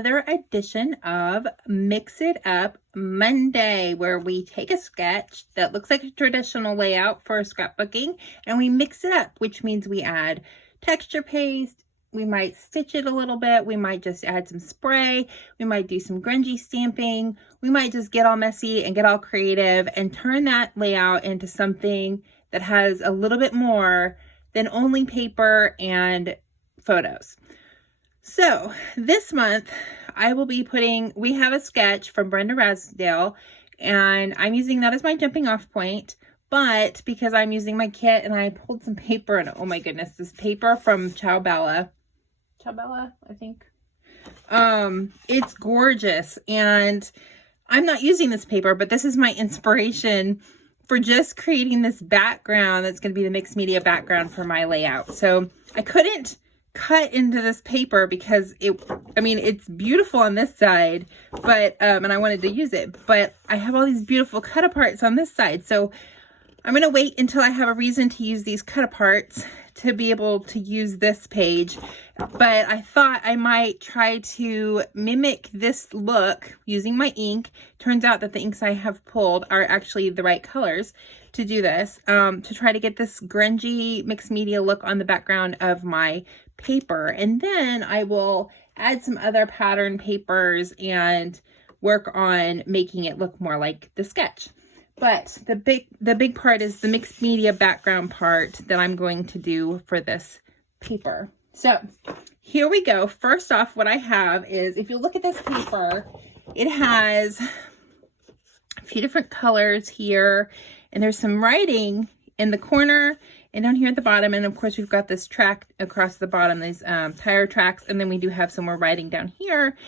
another edition of Mix It Up Monday, where we take a sketch that looks like a traditional layout for scrapbooking and we mix it up, which means we add texture paste, we might stitch it a little bit, we might just add some spray, we might do some grungy stamping, we might just get all messy and get all creative and turn that layout into something that has a little bit more than only paper and photos. So this month I will be we have a sketch from Brenda Ragsdale, and I'm using that as my jumping off point. But because I'm using my kit and I pulled some paper, and oh my goodness, this paper from Ciao Bella, I think. It's gorgeous, and I'm not using this paper, but this is my inspiration for just creating this background that's going to be the mixed media background for my layout. So I couldn't cut into this paper because it's beautiful on this side, but and I wanted to use it, but I have all these beautiful cut aparts on this side. So I'm going to wait until I have a reason to use these cut aparts to be able to use this page. But I thought I might try to mimic this look using my ink. Turns out that the inks I have pulled are actually the right colors to do this, to try to get this grungy mixed media look on the background of my paper. And then I will add some other pattern papers and work on making it look more like the sketch. But the big part is the mixed media background part that I'm going to do for this paper. So here we go. First off, what I have is, if you look at this paper, it has a few different colors here, and there's some writing in the corner and down here at the bottom. And of course, we've got this track across the bottom, these tire tracks. And then we do have some more writing down here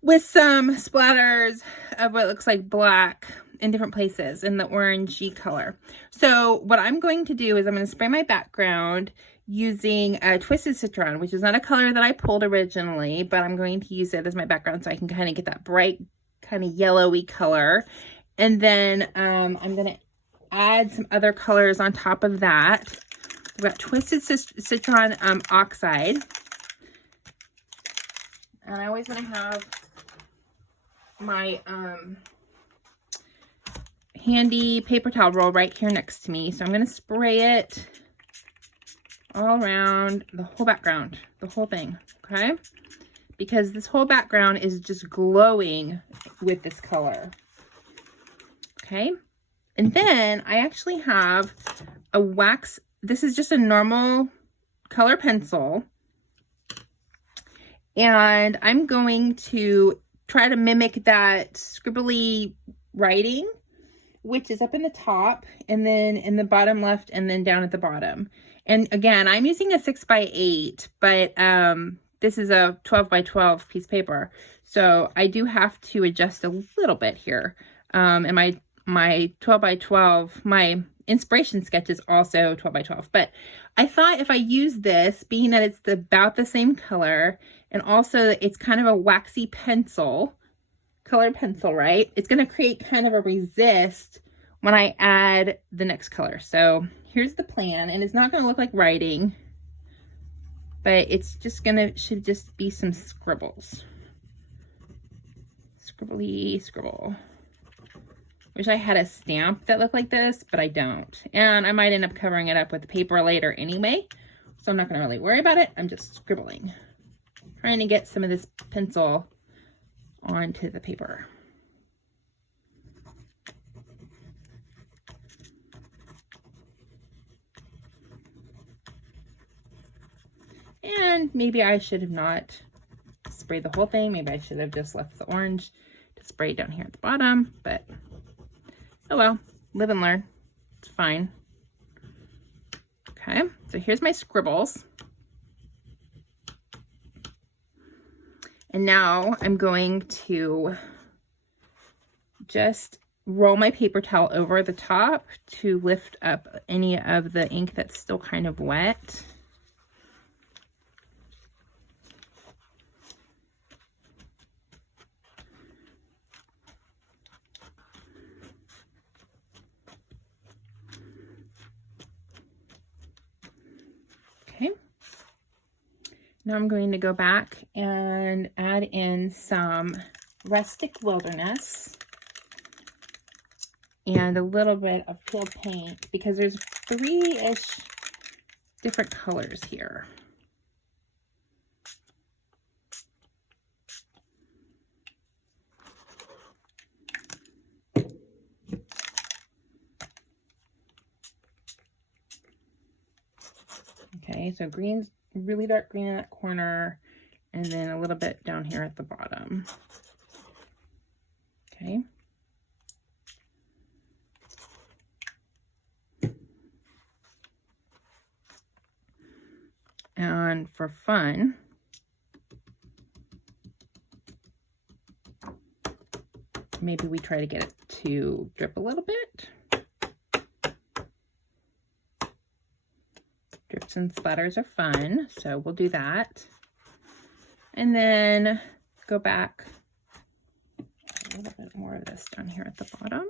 with some splatters of what looks like black in different places in the orangey color. So what I'm going to do is I'm going to spray my background using a Twisted Citron, which is not a color that I pulled originally, but I'm going to use it as my background so I can kind of get that bright kind of yellowy color. And then I'm going to add some other colors on top of that. We've got Twisted Citron Oxide. And I always want to have my handy paper towel roll right here next to me. So I'm going to spray it all around the whole background, the whole thing, okay? Because this whole background is just glowing with this color, okay? And then I actually have a wax, this is just a normal color pencil, and I'm going to try to mimic that scribbly writing, which is up in the top and then in the bottom left and then down at the bottom. And again, I'm using a 6x8, but this is a 12x12 piece of paper. So I do have to adjust a little bit here. And my 12x12, my inspiration sketch is also 12x12. But I thought if I use this, being that it's about the same color, and also it's kind of a waxy pencil, colored pencil, right? It's going to create kind of a resist when I add the next color. So here's the plan, and it's not going to look like writing, but it's just should just be some scribbles. Scribbly scribble. Wish I had a stamp that looked like this, but I don't. And I might end up covering it up with paper later anyway, so I'm not going to really worry about it. I'm just scribbling. Trying to get some of this pencil onto the paper. And maybe I should have not sprayed the whole thing. Maybe I should have just left the orange to spray down here at the bottom, but oh well, live and learn. It's fine. Okay, so here's my scribbles. And now I'm going to just roll my paper towel over the top to lift up any of the ink that's still kind of wet. Okay. Now I'm going to go back and add in some Rustic Wilderness and a little bit of peeled paint because there's 3-ish different colors here. Okay, so green's really dark green in that corner, and then a little bit down here at the bottom. Okay. And for fun, maybe we try to get it to drip a little bit. Drips and splatters are fun, so we'll do that. And then go back a little bit more of this down here at the bottom.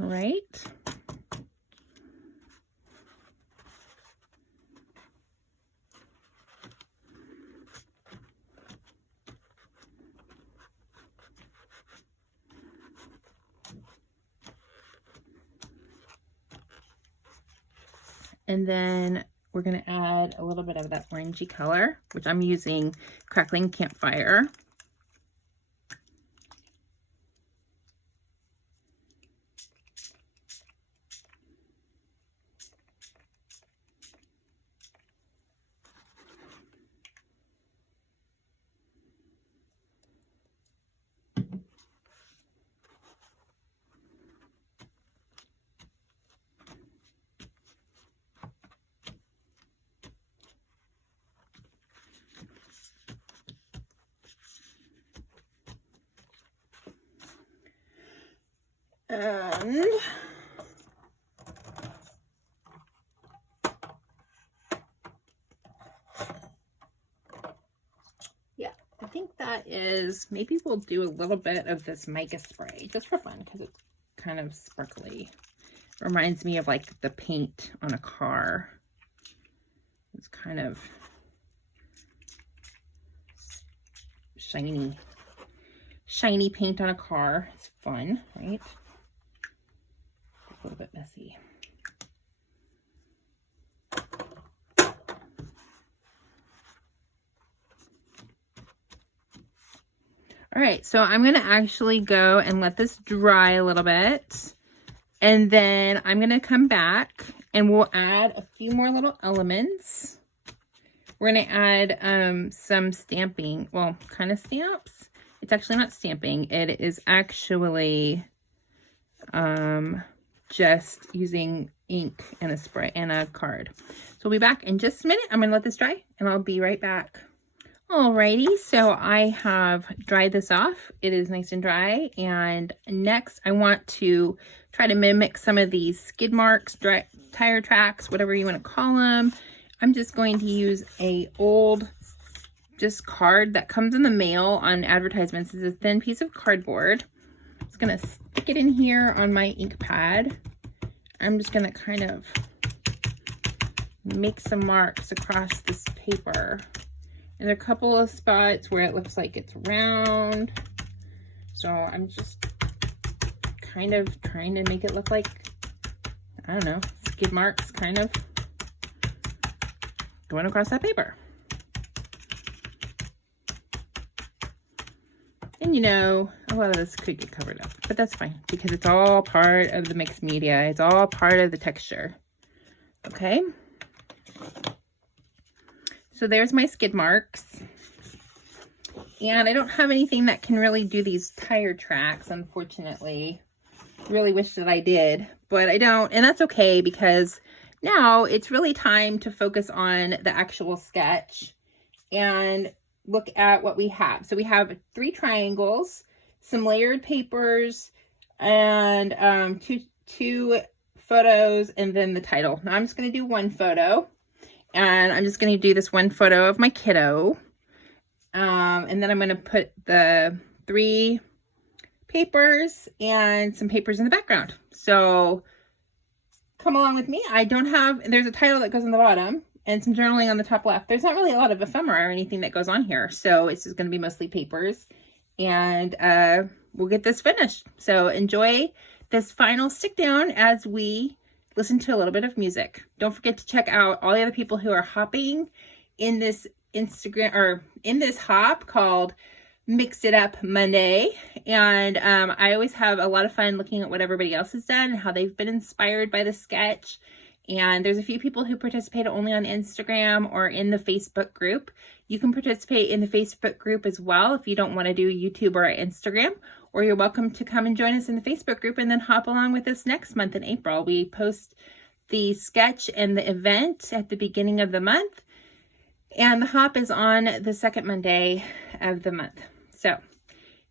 All right. And then we're going to add a little bit of that orangey color, which I'm using Crackling Campfire. And yeah, I think that is, maybe we'll do a little bit of this mica spray just for fun because it's kind of sparkly. Reminds me of like the paint on a car. It's kind of shiny paint on a car. It's fun, right? A little bit messy. All right, so I'm going to actually go and let this dry a little bit. And then I'm going to come back and we'll add a few more little elements. We're going to add some stamping, well, kind of stamps. It's actually not stamping. It is actually just using ink and a spray and a card. So we'll be back in just a minute. I'm going to let this dry and I'll be right back. Alrighty, so I have dried this off. It is nice and dry. And next I want to try to mimic some of these skid marks, tire tracks, whatever you want to call them. I'm just going to use a old just card that comes in the mail on advertisements. It's a thin piece of cardboard. I'm just going to stick it in here on my ink pad. I'm just going to kind of make some marks across this paper. And there are a couple of spots where it looks like it's round. So I'm just kind of trying to make it look like, I don't know, skid marks kind of going across that paper. And you know, a lot of this could get covered up, but that's fine because it's all part of the mixed media. It's all part of the texture. Okay. So there's my skid marks. And I don't have anything that can really do these tire tracks, unfortunately. Really wish that I did, but I don't. And that's okay because now it's really time to focus on the actual sketch and look at what we have. So we have 3 triangles, some layered papers, and two photos, and then the title. Now I'm just going to do one photo, and I'm just going to do this one photo of my kiddo. And then I'm going to put the 3 papers and some papers in the background. So come along with me. There's a title that goes on the bottom and some journaling on the top left. There's not really a lot of ephemera or anything that goes on here. So it's just going to be mostly papers, and we'll get this finished. So enjoy this final stick down as we listen to a little bit of music. Don't forget to check out all the other people who are hopping in this Instagram, or in this hop called Mix It Up Monday. And I always have a lot of fun looking at what everybody else has done and how they've been inspired by the sketch. And there's a few people who participate only on Instagram or in the Facebook group. You can participate in the Facebook group as well if you don't want to do YouTube or Instagram, or you're welcome to come and join us in the Facebook group and then hop along with us next month in April. We post the sketch and the event at the beginning of the month, and the hop is on the second Monday of the month. So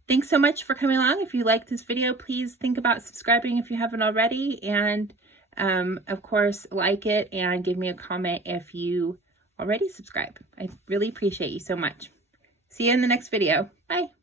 thanks so much for coming along. If you like this video, please think about subscribing if you haven't already. And of course, like it and give me a comment if you already subscribe. I really appreciate you so much. See you in the next video. Bye.